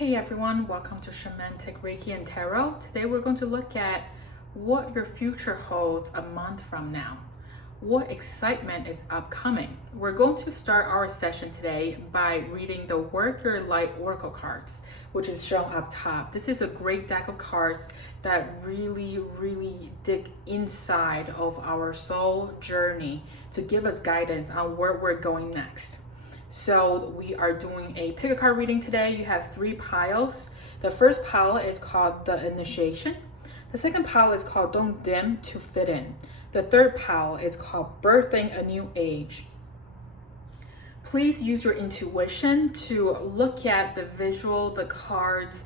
Hey everyone, welcome to Shamanic Reiki and Tarot. Today we're going to look at what your future holds a month from now. What excitement is upcoming? We're going to start our session today by reading the Work Your Light Oracle cards, which is shown up top. This is a great deck of cards that really dig inside of our soul journey to give us guidance on where we're going next. So we are doing a pick a card reading today. You have 3 piles. The first pile is called the Initiation. The second pile is called Don't Dim to Fit In. The third pile is called Birthing a New Age. Please use your intuition to look at the visual, the cards,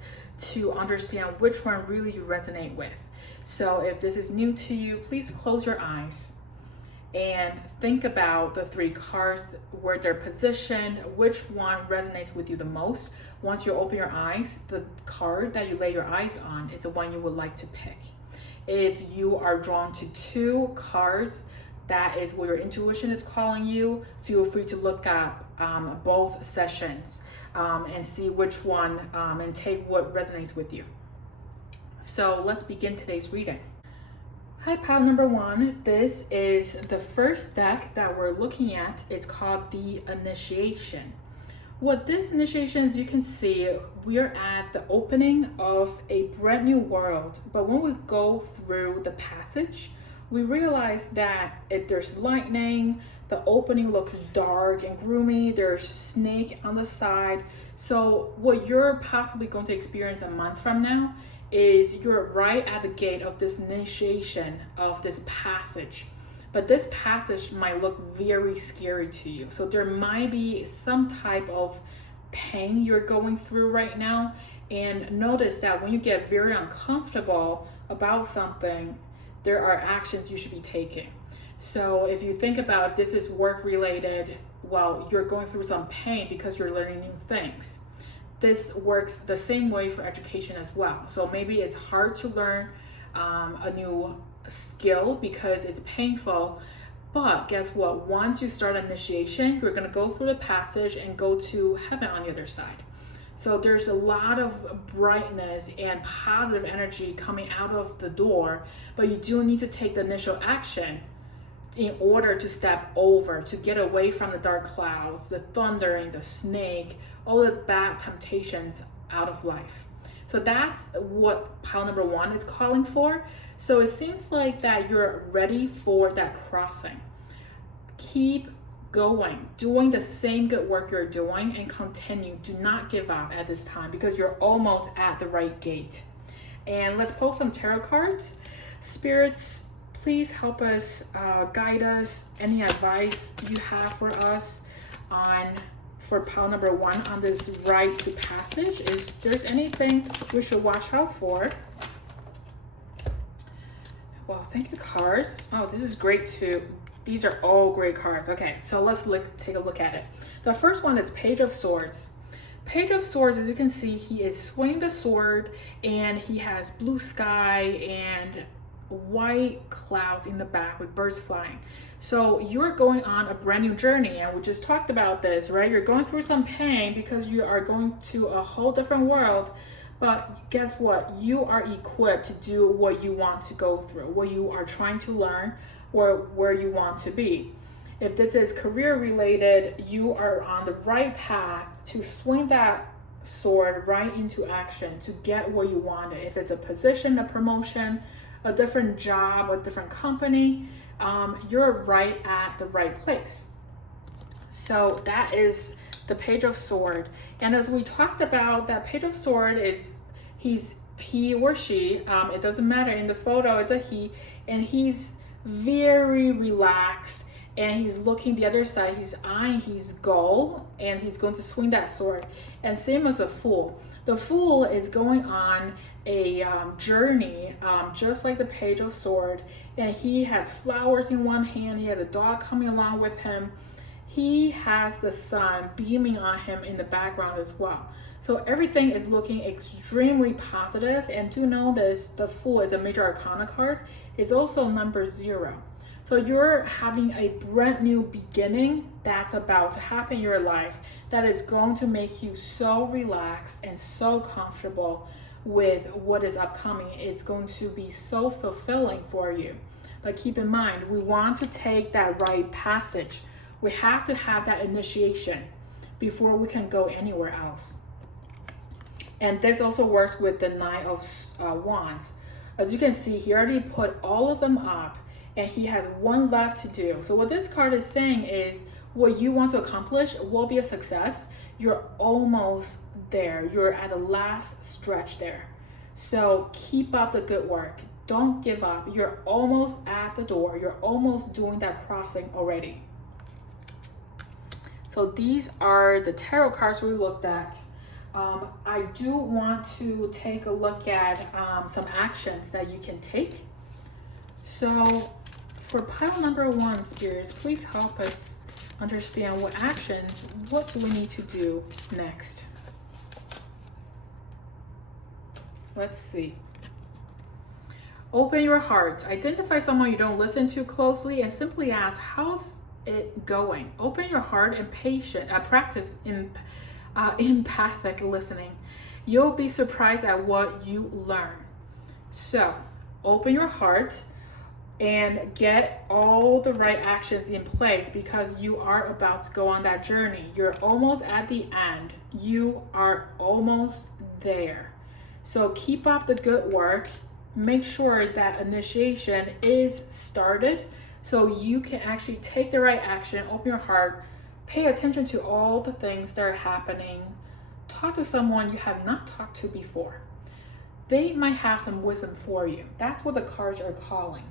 to understand which one really you resonate with. So if this is new to you, please close your eyes and think about the 3 cards, where they're positioned, which one resonates with you the most. Once you open your eyes, the card that you lay your eyes on is the one you would like to pick. If you are drawn to 2 cards, that is where your intuition is calling you, feel free to look up both sessions and see which one and take what resonates with you. So let's begin today's reading. Hi, pile number 1. This is the first deck that we're looking at. It's called the Initiation. What this initiation is, you can see we're at the opening of a brand new world. But when we go through the passage, we realize that if there's lightning, the opening looks dark and gloomy, there's snake on the side. So what you're possibly going to experience a month from now is you're right at the gate of this initiation of this passage. But this passage might look very scary to you. So there might be some type of pain you're going through right now. And notice that when you get very uncomfortable about something, there are actions you should be taking. So if you think about if this is work related, well, you're going through some pain because you're learning new things. This works the same way for education as well. So maybe it's hard to learn a new skill because it's painful, but guess what? Once you start initiation, you're going to go through the passage and go to heaven on the other side. So there's a lot of brightness and positive energy coming out of the door, but you do need to take the initial action in order to step over, to get away from the dark clouds, the thundering, the snake, all the bad temptations out of life. So that's what pile number 1 is calling for. So it seems like that you're ready for that crossing. Keep going, doing the same good work you're doing, and continue. Do not give up at this time because you're almost at the right gate. And let's pull some tarot cards. Spirits, please help us, guide us. Any advice you have for us for pile number 1 on this rite to passage? If there's anything we should watch out for. Well, thank you, cards. Oh, this is great too. These are all great cards. Okay, so let's take a look at it. The first one is Page of Swords. Page of Swords, as you can see, he is swinging the sword and he has blue sky and white clouds in the back with birds flying. So you're going on a brand new journey, and we just talked about this, right? You're going through some pain because you are going to a whole different world, but guess what? You are equipped to do what you want to go through, what you are trying to learn, or where you want to be. If this is career related, you are on the right path to swing that sword right into action to get what you wanted. If it's a position, a promotion, a different job, a different company, you're right at the right place. So that is the Page of Sword. And as we talked about, that Page of Sword is he or she, it doesn't matter. In the photo, it's a he, and he's very relaxed, and he's looking the other side. He's eyeing his goal, and he's going to swing that sword. And same as a Fool. The Fool is going on a journey, just like the Page of Sword, and he has flowers in one hand. He has a dog coming along with him. He has the sun beaming on him in the background as well. So everything is looking extremely positive. And do know this, the Fool is a major arcana card. It's also number 0. So you're having a brand new beginning that's about to happen in your life that is going to make you so relaxed and so comfortable with what is upcoming. It's going to be so fulfilling for you. But keep in mind, we want to take that rite passage. We have to have that initiation before we can go anywhere else. And this also works with the Nine of Wands. As you can see, he already put all of them up and he has one left to do. So what this card is saying is what you want to accomplish will be a success. You're almost there. You're at the last stretch there. So keep up the good work. Don't give up. You're almost at the door. You're almost doing that crossing already. So these are the tarot cards we looked at. I do want to take a look at some actions that you can take. So for pile number 1, spirits, please help us understand what do we need to do next. Let's see. Open your heart. Identify someone you don't listen to closely and simply ask, how's it going? Open your heart and practice empathic listening. You'll be surprised at what you learn. So open your heart and get all the right actions in place because you are about to go on that journey. You're almost at the end. You are almost there. So keep up the good work. Make sure that initiation is started so you can actually take the right action, open your heart, pay attention to all the things that are happening. Talk to someone you have not talked to before. They might have some wisdom for you. That's what the cards are calling.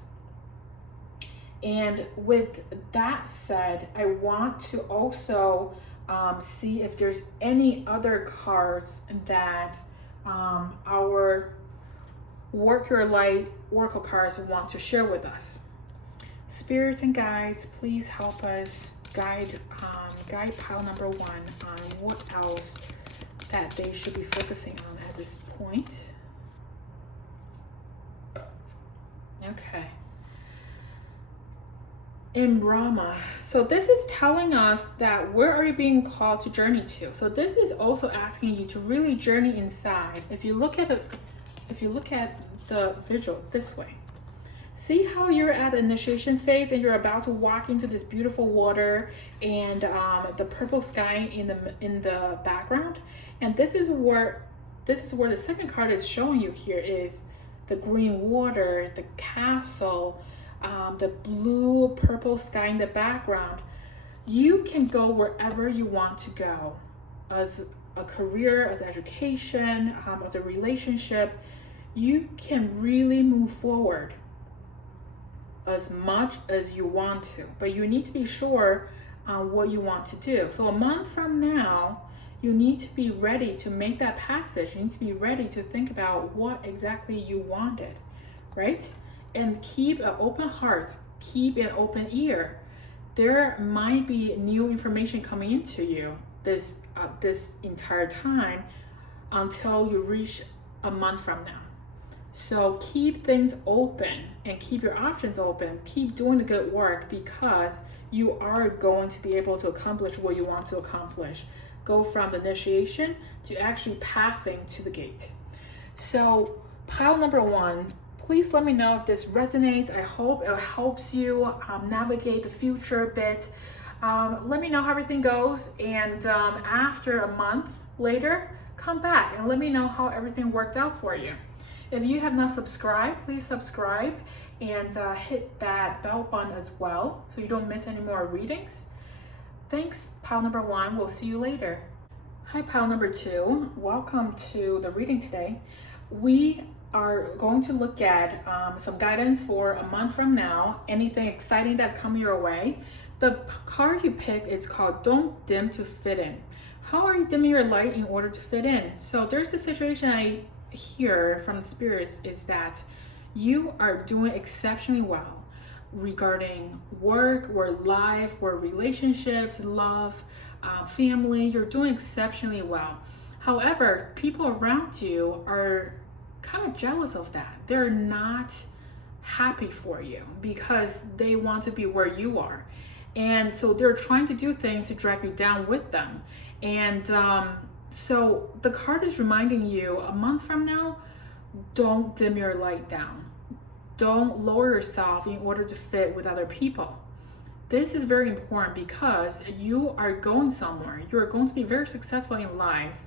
And with that said, I want to also see if there's any other cards that our Work Your Light Oracle cards want to share with us. Spirits and guides, please help us guide pile number 1 on what else that they should be focusing on at this point. Okay. In Brahma. So this is telling us that where are you being called to journey to? So this is also asking you to really journey inside. If you look at the visual this way, see how you're at the initiation phase and you're about to walk into this beautiful water and the purple sky in the background. And this is where the second card is showing you here is the green water, the castle, the blue purple sky in the background. You can go wherever you want to go as a career, as education, as a relationship. You can really move forward as much as you want to, but you need to be sure what you want to do. So a month from now, you need to be ready to make that passage. You need to be ready to think about what exactly you wanted, right? And keep an open heart, keep an open ear. There might be new information coming into you this entire time until you reach a month from now. So keep things open and keep your options open. Keep doing the good work because you are going to be able to accomplish what you want to accomplish. Go from the initiation to actually passing to the gate. So pile number 1, please let me know if this resonates. I hope it helps you navigate the future a bit. Let me know how everything goes. And after a month later, come back and let me know how everything worked out for you. If you have not subscribed, please subscribe and hit that bell button as well so you don't miss any more readings. Thanks, pile number 1. We'll see you later. Hi, pile number 2. Welcome to the reading today. We are going to look at some guidance for a month from now. Anything exciting that's coming your way. The card you picked is called Don't Dim to Fit In. How are you dimming your light in order to fit in? So there's a situation I hear from the spirits is that you are doing exceptionally well regarding work or life or relationships, love, family. You're doing exceptionally well. However, people around you are kind of jealous of that. They're not happy for you because they want to be where you are. And so they're trying to do things to drag you down with them. And so the card is reminding you a month from now, don't dim your light down. Don't lower yourself in order to fit with other people. This is very important because you are going somewhere. You are going to be very successful in life.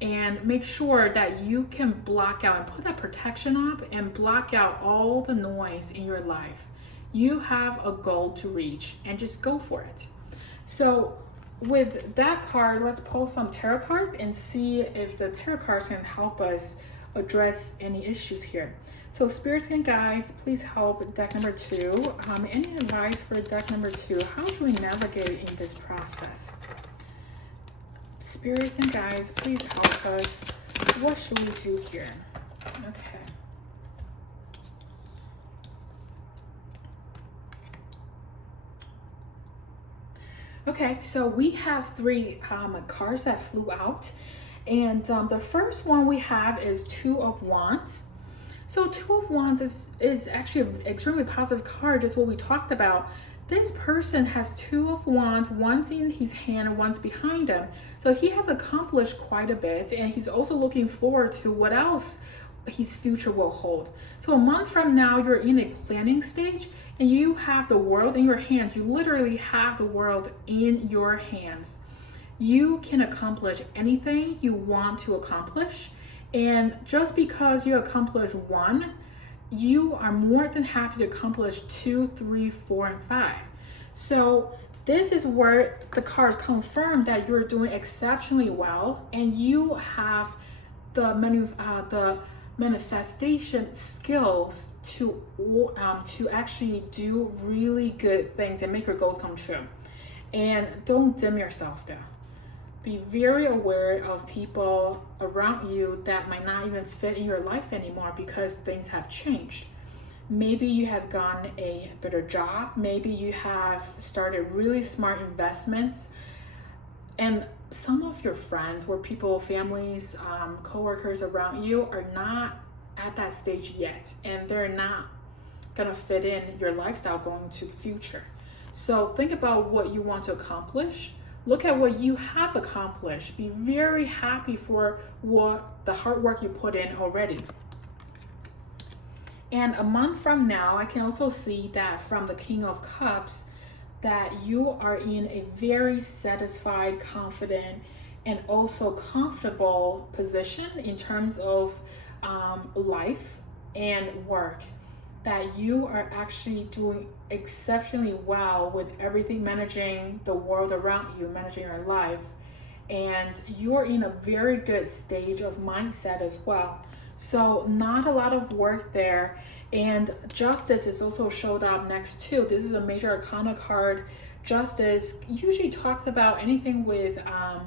And make sure that you can block out and put that protection up and block out all the noise in your life. You have a goal to reach and just go for it. So with that card, let's pull some tarot cards and see if the tarot cards can help us address any issues here. So spirits and guides, please help deck number 2. Any advice for deck number 2? How should we navigate in this process? Spirits and guides, please help us. What should we do here? Okay. Okay, so we have 3 cards that flew out. And the first one we have is 2 of Wands. So 2 of Wands is actually an extremely positive card, just what we talked about. This person has 2 of Wands, one's in his hand and one's behind him. So he has accomplished quite a bit, and he's also looking forward to what else his future will hold. So a month from now, you're in a planning stage and you have the world in your hands. You literally have the world in your hands. You can accomplish anything you want to accomplish. And just because you accomplish 1, you are more than happy to accomplish 2, 3, 4, and 5. So this is where the cards confirm that you're doing exceptionally well, and you have the manifestation skills to actually do really good things and make your goals come true. And don't dim yourself though. Be very aware of people around you that might not even fit in your life anymore because things have changed. Maybe you have gotten a better job. Maybe you have started really smart investments. And some of your friends, or people, families, coworkers around you are not at that stage yet. And they're not gonna fit in your lifestyle going to the future. So think about what you want to accomplish. Look at what you have accomplished. Be very happy for what the hard work you put in already. And a month from now, I can also see that from the King of Cups, that you are in a very satisfied, confident, and also comfortable position in terms of life and work. That you are actually doing exceptionally well with everything, managing the world around you, managing your life. And you're in a very good stage of mindset as well. So not a lot of work there. And justice is also showed up next too. This is a major arcana card. Justice usually talks about anything with a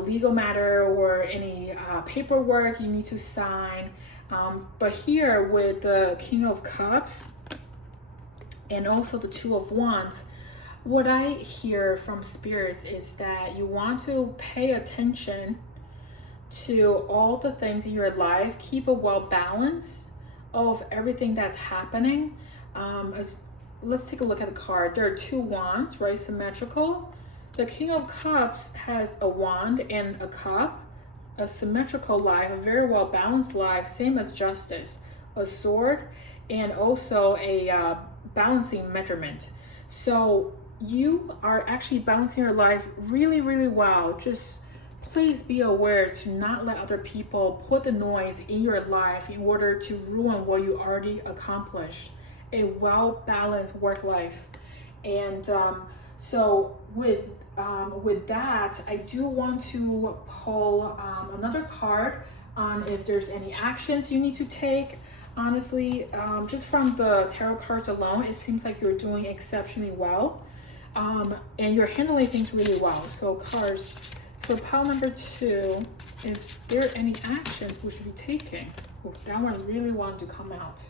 legal matter or any paperwork you need to sign. But here with the King of Cups and also the 2 of Wands, what I hear from spirits is that you want to pay attention to all the things in your life. Keep a well balance of everything that's happening. Let's take a look at the card. There are 2 wands, right? Symmetrical. The King of Cups has a wand and a cup. A symmetrical life, a very well balanced life, same as justice, a sword, and also a balancing measurement. So you are actually balancing your life really, really well. Just please be aware to not let other people put the noise in your life in order to ruin what you already accomplished. A well-balanced work life. And so with that, I do want to pull another card on if there's any actions you need to take. Honestly, just from the tarot cards alone, it seems like you're doing exceptionally well, and you're handling things really well. So cards for pile number 2, is there any actions we should be taking? Oh, that one really wanted to come out.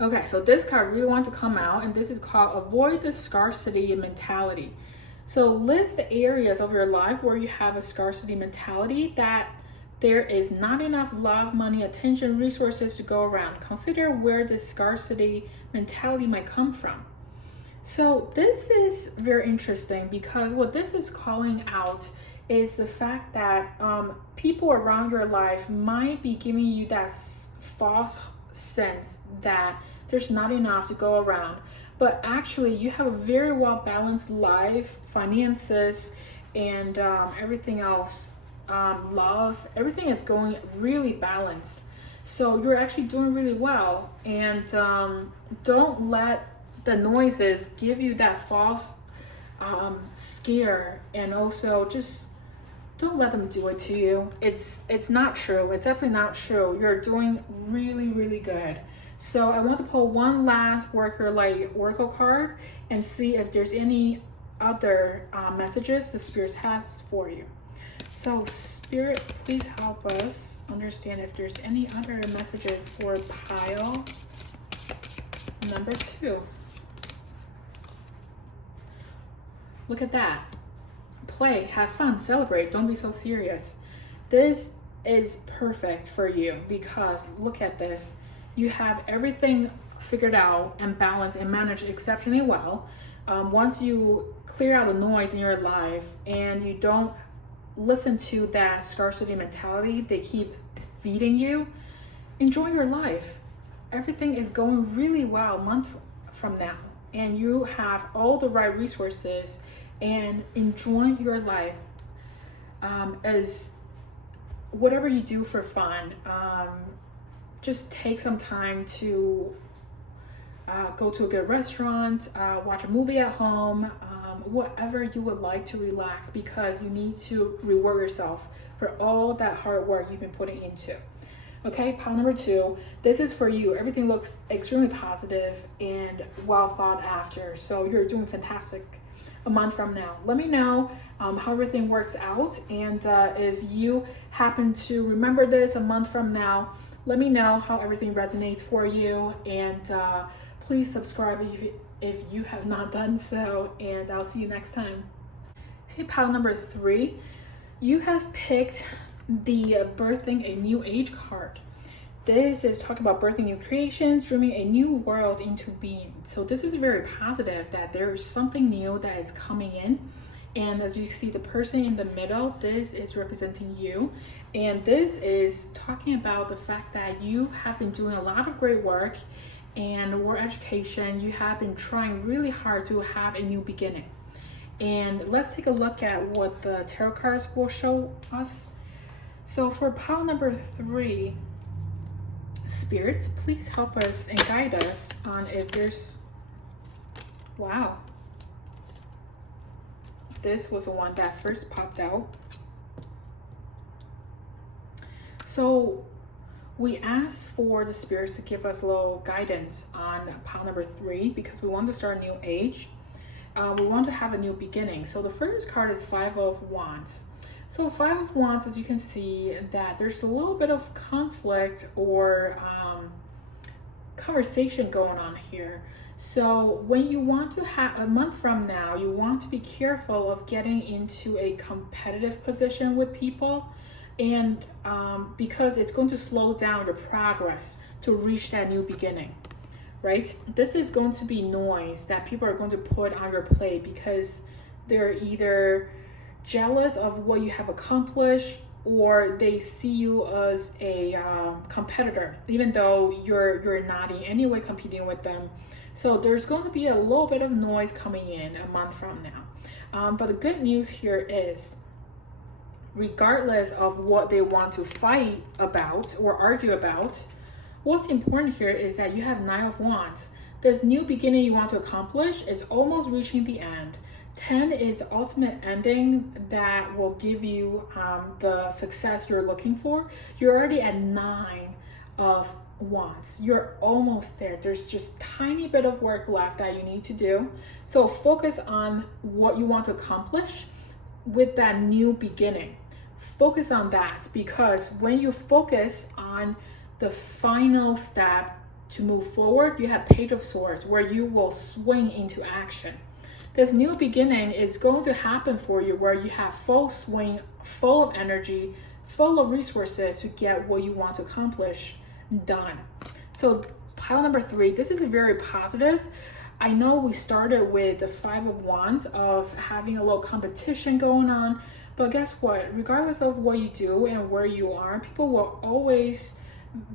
Okay, so this card really wants to come out, and this is called Avoid the Scarcity Mentality. So list the areas of your life where you have a scarcity mentality, that there is not enough love, money, attention, resources to go around. Consider where this scarcity mentality might come from. So this is very interesting, because what this is calling out is the fact that people around your life might be giving you that false sense that there's not enough to go around. But actually, you have a very well balanced life, finances, and everything else, love, everything is going really balanced. So you're actually doing really well. And don't let the noises give you that false scare, and also just don't let them do it to you. It's not true. It's absolutely not true. You're doing really, really good. So I want to pull one last worker light oracle card and see if there's any other messages the spirits has for you. So Spirit, please help us understand if there's any other messages for pile number 2. Look at that. Play, have fun, celebrate, don't be so serious. This is perfect for you, because look at this. You have everything figured out and balanced and managed exceptionally well. Once you clear out the noise in your life and you don't listen to that scarcity mentality they keep feeding you, enjoy your life. Everything is going really well a month from now, and you have all the right resources and enjoy your life. As whatever you do for fun, just take some time to go to a good restaurant, watch a movie at home, whatever you would like to relax, because you need to reward yourself for all that hard work you've been putting into. Okay, pile number 2, this is for you. Everything looks extremely positive and well thought after. So you're doing fantastic a month from now. Let me know how everything works out. And if you happen to remember this a month from now, let me know how everything resonates for you. And please subscribe if you have not done so. And I'll see you next time. Hey, pile number 3, you have picked the birthing a new age card. This is talking about birthing new creations, dreaming a new world into being. So this is very positive, that there is something new that is coming in. And as you see, the person in the middle, this is representing you. And this is talking about the fact that you have been doing a lot of great work and more education. You have been trying really hard to have a new beginning. And let's take a look at what the tarot cards will show us. So for pile number 3, spirits, please help us and guide us on if there's, wow, this was the one that first popped out. So we asked for the spirits to give us a little guidance on pile number 3, because we want to start a new age. We want to have a new beginning. So the first card is 5 of Wands. So 5 of Wands, as you can see, that there's a little bit of conflict or conversation going on here. So when you want to have a month from now, you want to be careful of getting into a competitive position with people, and because it's going to slow down your progress to reach that new beginning, right? This is going to be noise that people are going to put on your plate, because they're either jealous of what you have accomplished, or they see you as a competitor, even though you're not in any way competing with them. So there's going to be a little bit of noise coming in a month from now. But the good news here is, regardless of what they want to fight about or argue about, what's important here is that you have 9 of Wands. This new beginning you want to accomplish is almost reaching the end. 10 is ultimate ending that will give you the success you're looking for. You're already at 9 of Wands. You're almost there. There's just tiny bit of work left that you need to do. So focus on what you want to accomplish with that new beginning. Focus on that, because when you focus on the final step to move forward, you have Page of Swords, where you will swing into action. This new beginning is going to happen for you where you have full swing, full of energy, full of resources to get what you want to accomplish done. So pile number 3, this is very positive. I know we started with the 5 of Wands of having a little competition going on, but guess what? Regardless of what you do and where you are, people will always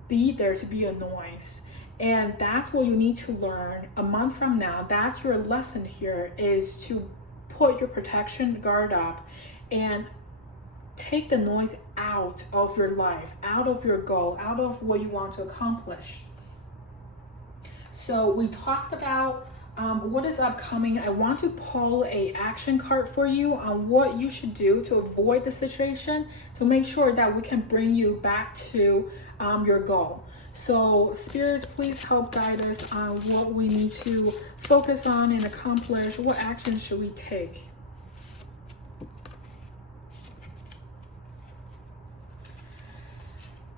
be there to be a noise. And that's what you need to learn a month from now. That's your lesson here, is to put your protection guard up and take the noise out of your life, out of your goal, out of what you want to accomplish. So we talked about what is upcoming. I want to pull a action card for you on what you should do to avoid the situation, to make sure that we can bring you back to your goal. So spirits, please help guide us on what we need to focus on and accomplish. What action should we take?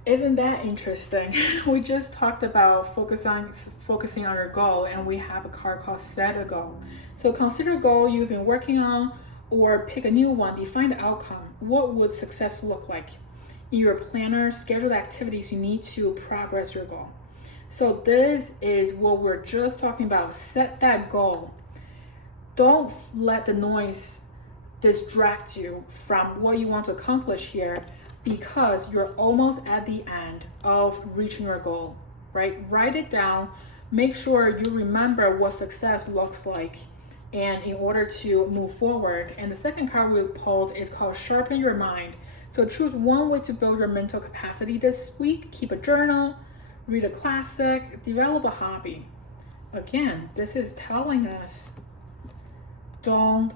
Isn't that interesting? We just talked about focusing on your goal, and we have a card called Set a Goal. So consider a goal you've been working on, or pick a new one. Define the outcome. What would success look like? In your planner, schedule the activities you need to progress your goal. So this is what we're just talking about. Set that goal. Don't let the noise distract you from what you want to accomplish here, because you're almost at the end of reaching your goal, right? Write it down. Make sure you remember what success looks like, and in order to move forward. And the second card we pulled is called Sharpen Your Mind. So choose one way to build your mental capacity this week. Keep a journal, read a classic, develop a hobby. Again, this is telling us, don't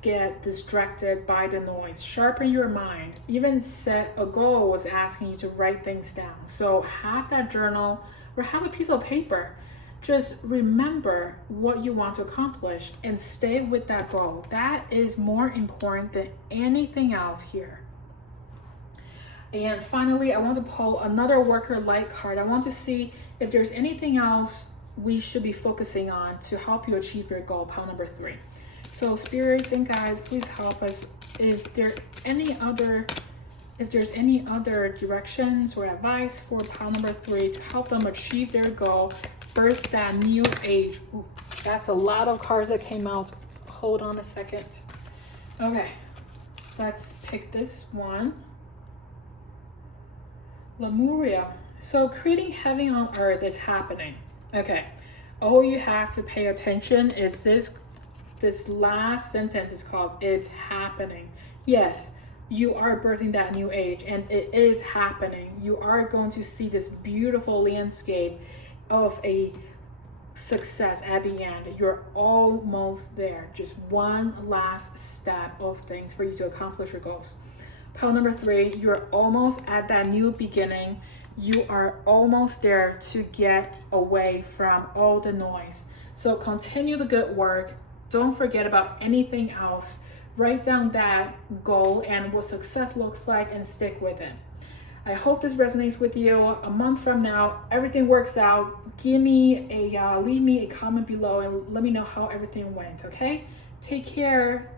get distracted by the noise. Sharpen your mind. Even Set a Goal was asking you to write things down. So have that journal or have a piece of paper. Just remember what you want to accomplish and stay with that goal. That is more important than anything else here. And finally, I want to pull another worker light card. I want to see if there's anything else we should be focusing on to help you achieve your goal, pile number 3. So spirits and guides, please help us. If there's any other directions or advice for pile number 3 to help them achieve their goal, birth that new age. Ooh, that's a lot of cards that came out. Hold on a second. Okay, let's pick this one. Lemuria. So creating heaven on earth is happening. Okay, all you have to pay attention is this last sentence is called "It's happening." Yes, you are birthing that new age, and it is happening. You are going to see this beautiful landscape of a success at the end. You're almost there. Just one last step of things for you to accomplish your goals. Pile number 3, you're almost at that new beginning. You are almost there to get away from all the noise. So continue the good work. Don't forget about anything else. Write down that goal and what success looks like and stick with it. I hope this resonates with you. A month from now, everything works out. Leave me a comment below and let me know how everything went, okay? Take care.